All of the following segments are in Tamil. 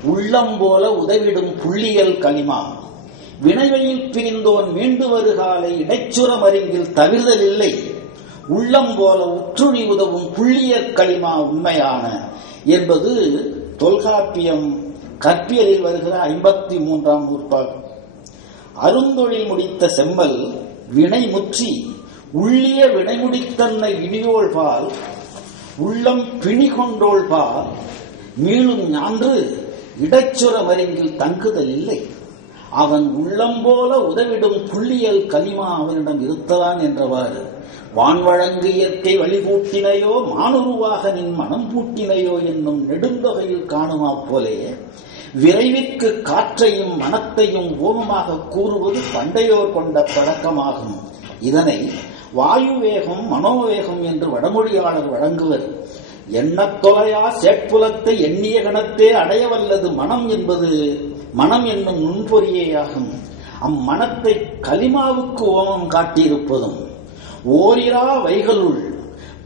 உள்ளம் போல உதவிடும் புள்ளியல் களிமா வினைவையில் பிரிந்தோன் மீண்டு வருகாலை இடைச்சுர மருங்கில் தவிர்தல் இல்லை. உள்ளம் போல உற்றுணி உதவும் புள்ளியற் களிமா உண்மையான என்பது தொல்காப்பியம் கற்பியலில் வருகிற 53ஆம் நூற்பாகும். அருந்தொழில் முடித்த செம்மல் வினை முற்றி உள்ளிய வினை முடித்தன்னை இனியோள்பால் உள்ளம் பிணி கொண்டோள்பால் மீளும் ஞான்று இடைச்சுர மருங்கில் தங்குதல் இல்லை. அவன் உள்ளம் போல உதவிடும் புள்ளியல் களிமா அவனிடம் இருத்தலான் என்றவாறு வான்வழங்கு இயற்கை வழிபூட்டினையோ மானுருவாக நின் மனம் பூட்டினையோ என்னும் நெடுந்தொகையில் காணுமா போலே விரைவிற்கு காற்றையும் மனத்தையும் ஓமமாக கூறுவது பண்டையோர் கொண்ட பழக்கமாகும். இதனை வாயுவேகம் மனோவேகம் என்று வடமொழியாளர் வழங்குவர். எண்ணத் தொலையா சேட்புலத்தை எண்ணிய கணத்தே அடையவல்லது மனம் என்பது மனம் என்னும் நுண்பொறியேயாகும். அம்மனத்தை கலிமாவுக்கு ஓமம் காட்டியிருப்பதும் ஓரிரா வைகளுள்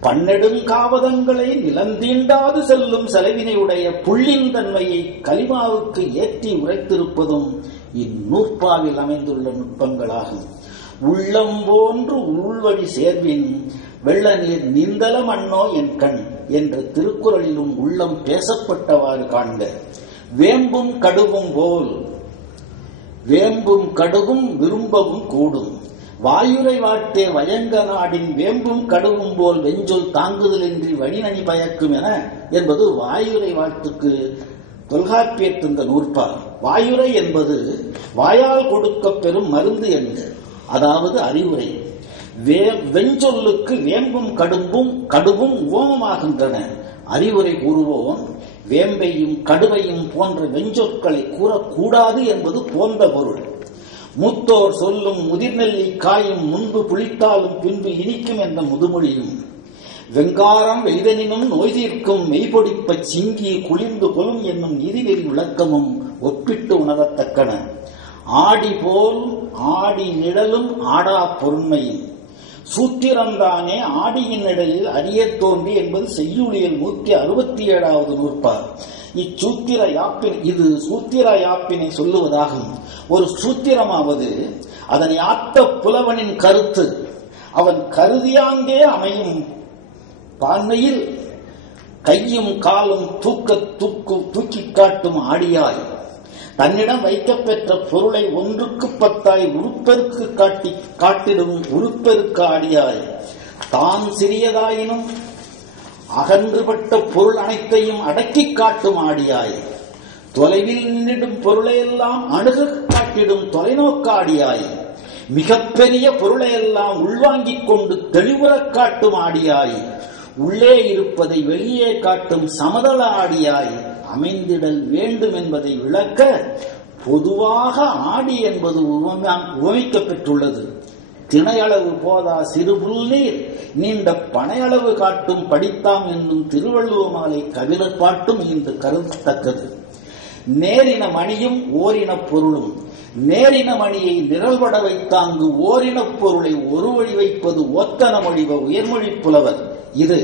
பன்னெடுங்காவதங்களை நிலந்தீண்டாது செல்லும் செலவினையுடைய புள்ளின் தன்மையை கலிமாவுக்கு ஏற்றி உரைத்திருப்பதும் இந்நூற்பாவில் அமைந்துள்ள நுட்பங்களாகும். உள்ளம் போன்று உள்வழி சேர்வின் வெள்ள நீர் நீந்தல மண்ணோ என் கண் என்ற திருக்குறளிலும் உள்ளம் பேசப்பட்டவாறு காண்க. வேம்பும் கடுவும் போல் வேம்பும் கடுவும் விரும்பவும் கூடும் வாயுரை வாட்டே வயங்க நாடின் வேம்பும் கடுவும் போல் வெஞ்சொல் தாங்குதலின்றி வழிநனி பயக்கும் என என்பது வாயுரை வாழ்த்துக்கு தொல்காப்பியர் தந்த நூற்பா. வாயுரை என்பது வாயால் கொடுக்க பெறும் மருந்து என்று, அதாவது அறிவுரை. வெஞ்சொல்லுக்கு வேம்பும் கடுவும் ஓமமாகின்றன. அறிவுரை கூறுவோன் வேம்பையும் கடுவையும் போன்ற வெஞ்சொற்களை கூறக்கூடாது என்பது போன்ற பொருள். மூத்தோர் சொல்லும் முதிர்நெல்லி காயும் முன்பு புளித்தாலும் பின்பு இனிக்கும் என்ற முதுமொழியும் வெங்காரம் வெய்தனினும் நோய் தீர்க்கும் மெய்பொடிப்ப சிங்கி குளிர்ந்து கொலும் என்னும் நீதிநெறி விளக்கமும் ஒப்பிட்டு உணரத்தக்கன. ஆடி போல் ஆடி நிழலும் ஆடா பொருண்மையும் சூத்திரந்தானே ஆடியின் இடையில் அறிய தோன்றி என்பது செய்யுளியல் 167வது நூற்பார். இது சூத்திர யாப்பினை சொல்லுவதாகும். ஒரு சூத்திரமாவது அதனை ஆத்த புலவனின் கருத்து அவன் கருதியாங்கே அமையும் பான்மையில் கையும் காலும் தூக்கி காட்டும் ஆடியாய் தன்னிடம் வைக்கப்பெற்ற பொருளை ஒன்றுக்கு 10 உருப்பெருக்கு காட்டிடும் உருப்பெருக்கு ஆடியாய் தான் சிறியதாயினும் அகன்றுபட்ட பொருள் அனைத்தையும் அடக்கி காட்டும் ஆடியாய் தொலைவில் நின்றிடும் பொருளையெல்லாம் அணுக காட்டிடும் தொலைநோக்காடியாய் மிகப்பெரிய பொருளையெல்லாம் உள்வாங்கிக் கொண்டு தெளிவுறக் காட்டும் ஆடியாய் உள்ளே இருப்பதை வெளியே காட்டும் சமதள ஆடியாய் அமைந்திடல் வேண்டும் என்பதை விளக்க பொதுவாக ஆடி என்பது உவமிக்கப்பெற்றுள்ளது. திணையளவு போதா சிறுபுல் நீர் நீண்ட பனையளவு காட்டும் படித்தாம் என்னும் திருவள்ளுவ மாலை கவிழர் பாட்டும் இன்று கருதத்தக்கது. நேரின மணியும் ஓரின பொருளும் நேரின மணியை நிரல்பட வைத்தாங்கு ஓரினப் பொருளை ஒரு வழி வைப்பது ஓத்தன மொழிவ உயர்மொழி புலவர். இது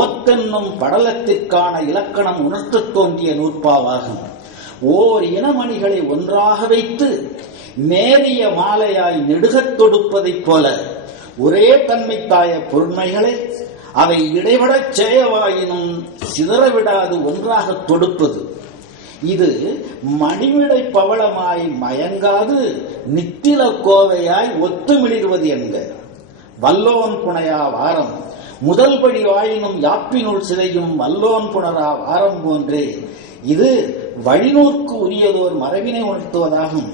ஓத்தென்னும் படலத்திற்கான இலக்கணம் உணர்த்தத் தோன்றிய நூற்பாவாகும். ஓர் இனமணிகளை ஒன்றாக வைத்து நேரிய மாலையாய் நெடுகத் தொடுப்பதைப் போல ஒரே தன்மைத்தாய பொருண்மைகளை அவை இடைபடச் செய்யவாயினும் சிதறவிடாது ஒன்றாக தொடுப்பது. இது மணிவிடை பவளமாய் மயங்காது நித்தில கோவையாய் ஒத்துமிளிர்வது என்க. வல்லோன் புனையா வாரம் முதல் படி வாயினும் யாப்பினுள் சிதையும் வல்லோன் புணரா வாரம் போன்றே இது வழிநூற்கு உரியதோர் மரபினை உணர்த்துவதாகும்.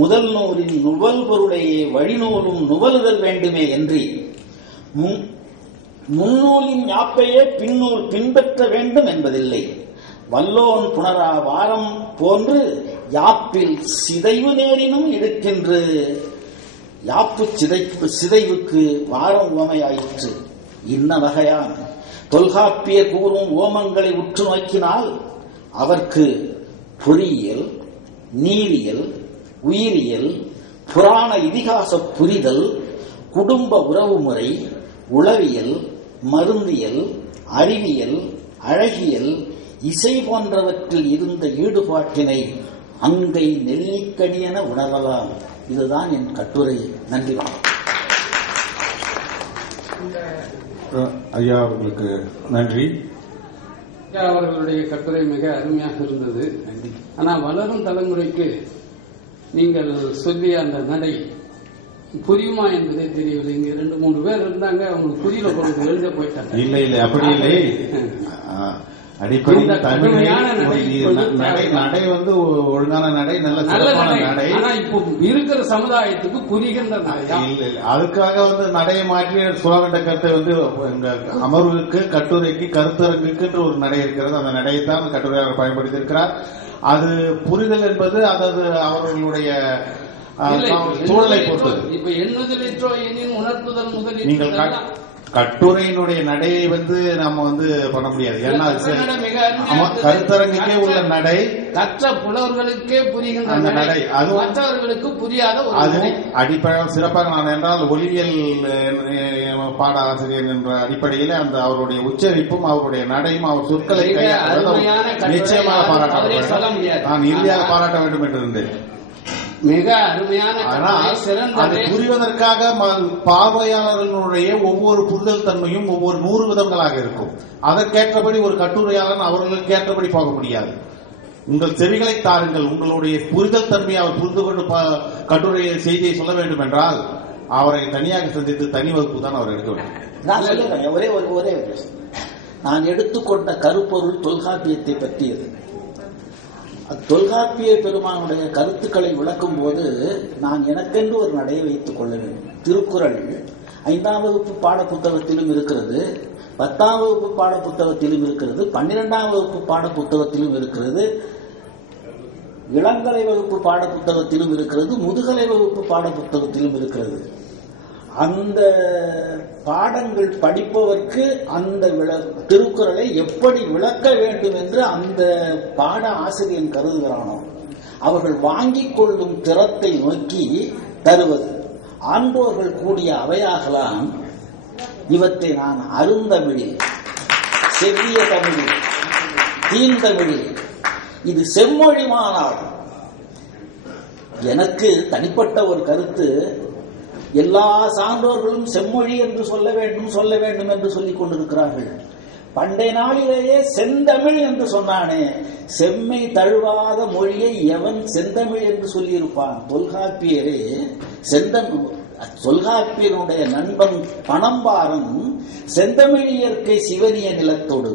முதல் நூலின் நுவல் பொருளையே வழிநூலும் நுவலுதல் வேண்டுமே என்று முன்னூலின் யாப்பையே பின்னூல் பின்பற்ற வேண்டும் என்பதில்லை. வல்லோன் புணரா வாரம் போன்று யாப்பில் சிதைவு நேரினும் இருக்கின்ற யாப்பு சிதைவுக்கு வாரம் உவமையாயிற்று. இன்ன வகையான தொல்காப்பிய கூறும் ஓமங்களை உற்று நோக்கினால் அவர்க்கு பொறியியல், நீரியல், உயிரியல், புராண இதிகாச புரிதல், குடும்ப உறவுமுறை, உளவியல், மருந்தியல், அறிவியல், அழகியல், இசை போன்றவற்றில் இருந்த ஈடுபாட்டினை அங்கை நெல்லிக்கனியென உணரலாம். இதுதான் என் கட்டுரை. நன்றி. ஐயா அவர்களுக்கு நன்றி. அவர்களுடைய கட்டுரை மிக அருமையாக இருந்தது. ஆனால் வளரும் தலைமுறைக்கு நீங்கள் சொல்லிய அந்த நடை புரியுமா என்பதே தெரியவில்லை. இங்க 2-3 பேர் இருந்தாங்க, அவங்களுக்கு புரியல, பொழுது எழுத போயிட்டாங்க. இல்லை அப்படி இல்லை. அடிப்படையில் நடை வந்து ஒழுங்கான நடை, நல்ல நடை. ஆனா இப்போ இருக்கிற சமுதாயத்துக்கு புரிகின்ற நடை இல்லை. அதுக்காக வந்து நடையை மாற்றி சொல்ல வேண்டிய கருத்தை வந்து அமர்வுக்கு, கட்டுரைக்கு, கருத்தரங்குக்கு ஒரு நடை இருக்கிறது. அந்த நடையைத்தான் கட்டுரையாளர் பயன்படுத்தி இருக்கிறார். அது புரிதல் என்பது அதாவது அவர்களுடைய சூழலை பொறுத்தது. இப்ப எண்ணுதலிற்றோ எனின் உணர்த்துதல் முதலில் நீங்கள் கட்டுரையினுடைய நடையை வந்து நம்ம வந்து பண்ண முடியாது. ஏன்னா கருத்தரங்குக்கே உள்ள நடை கற்ற புலவர்களுக்கே புரிகின்ற அந்த நடை, அது மற்றவர்களுக்கு புரியாத அது அடிப்படையில் சிறப்பாக நான் என்றால் ஒலியியல் பாட ஆசிரியர் என்ற அடிப்படையில் அந்த அவருடைய உச்சரிப்பும் அவருடைய நடையும் அவர் சொற்களை நிச்சயமாக பாராட்ட நான் இறுதியாக பாராட்ட வேண்டும் என்று இருந்தேன். மிக அருமையான புரிவதற்காக பார்வையாளர்களுடைய ஒவ்வொரு புரிதல் தன்மையும் ஒவ்வொரு 100 விதங்களாக இருக்கும். அதற்கேற்றபடி ஒரு கட்டுரையாளன் அவர்களுக்கு ஏற்றபடி போக முடியாது. உங்கள் செவிகளை தாருங்கள். உங்களுடைய புரிதல் தன்மையை அவர் புரிந்து கொண்டு கட்டுரையை செய்தியை சொல்ல வேண்டும் என்றால் அவரை தனியாக சந்தித்து தனி வகுப்பு தான் அவர் எடுக்க வேண்டும். ஒரே நான் எடுத்துக்கொண்ட கருப்பொருள் தொல்காப்பியத்தை பற்றியது. தொல்காப்பிய பெருமானுடைய கருத்துக்களை விளக்கும் போது நான் எனக்கென்று ஒரு நடையை வைத்துக் கொள்ள வேண்டும். திருக்குறள் 5ஆம் வகுப்பு பாட புத்தகத்திலும் இருக்கிறது, 10ஆம் வகுப்பு பாட புத்தகத்திலும் இருக்கிறது, 12ஆம் வகுப்பு பாட புத்தகத்திலும் இருக்கிறது, இளங்கலை வகுப்பு பாட புத்தகத்திலும் இருக்கிறது, முதுகலை வகுப்பு பாட புத்தகத்திலும் இருக்கிறது. அந்த பாடங்கள் படிப்பவர்க்கு அந்த திருக்குறளை எப்படி விளக்க வேண்டும் என்று அந்த பாட ஆசிரியன் கருதுகிறானோ அவர்கள் வாங்கிக் கொள்ளும் திறத்தை நோக்கி தருவது. ஆண்டோர்கள் கூடிய அவையாகலாம். இவற்றை நான் அருந்தமிழில், செவ்விய தமிழில், தீந்தமிழில், இது செம்மொழி மாநாடு. எனக்கு தனிப்பட்ட ஒரு கருத்து, எல்லா சான்றோர்களும் செம்மொழி என்று சொல்ல வேண்டும் என்று சொல்லிக் கொண்டிருக்கிறார்கள். பண்டைய நாளிலேயே செந்தமிழ் என்று சொன்னானே, செம்மை தழுவாத மொழியை எவன் செந்தமிழ் என்று சொல்லியிருப்பான்? தொல்காப்பியரே தொல்காப்பியனுடைய நண்பன் பணம்பாரன் செந்தமிழ் இயற்கை சிவனிய நிலத்தோடு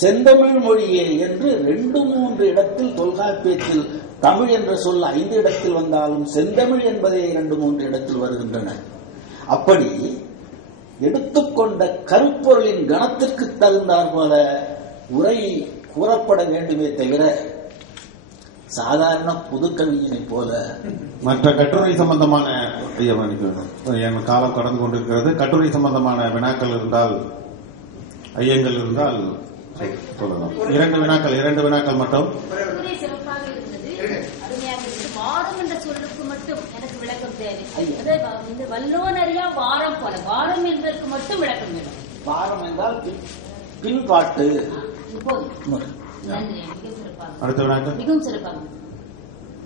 செந்தமிழ் மொழியே என்று 2-3 இடத்தில் தொல்காப்பியத்தில் தமிழ் என்ற சொல் 5 இடத்தில் வந்தாலும் செந்தமிழ் என்பதே 2-3 இடத்தில் வருகின்றன. அப்படி எடுத்துக்கொண்ட கருப்பொருளின் கணத்திற்கு தகுந்தார் போல உரை கூறப்பட வேண்டுமே தவிர சாதாரண புதுக்கவிஞனை போல மற்ற கட்டுரை சம்பந்தமான என் காலம் கடந்து கொண்டிருக்கிறது. கட்டுரை சம்பந்தமான வினாக்கள் இருந்தால், ஐயங்கள் இருந்தால் சொல்லலாம். 2 வினாக்கள் மட்டும். வாரம் என்ற சொல்லுக்கு மட்டும் எனக்கு விளக்கம் தேவை. வல்லோனறியா வாரம் போல வாரம் என்பதற்கு மட்டும் விளக்கம் வேண்டும். வாரம் என்றால் பின்பாட்டு. அடுத்த வினாக்கள் மிகவும் சிறப்பாக.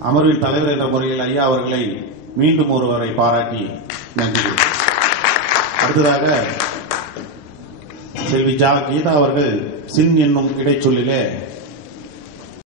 அமர்வின் தலைவர் என்ற முறையில் ஐயா அவர்களை மீண்டும் ஒருவரை பாராட்டி நன்றி. அடுத்ததாக செல்வி கீதா அவர்கள் சின் என்னும் இடைச்சொல்லிலே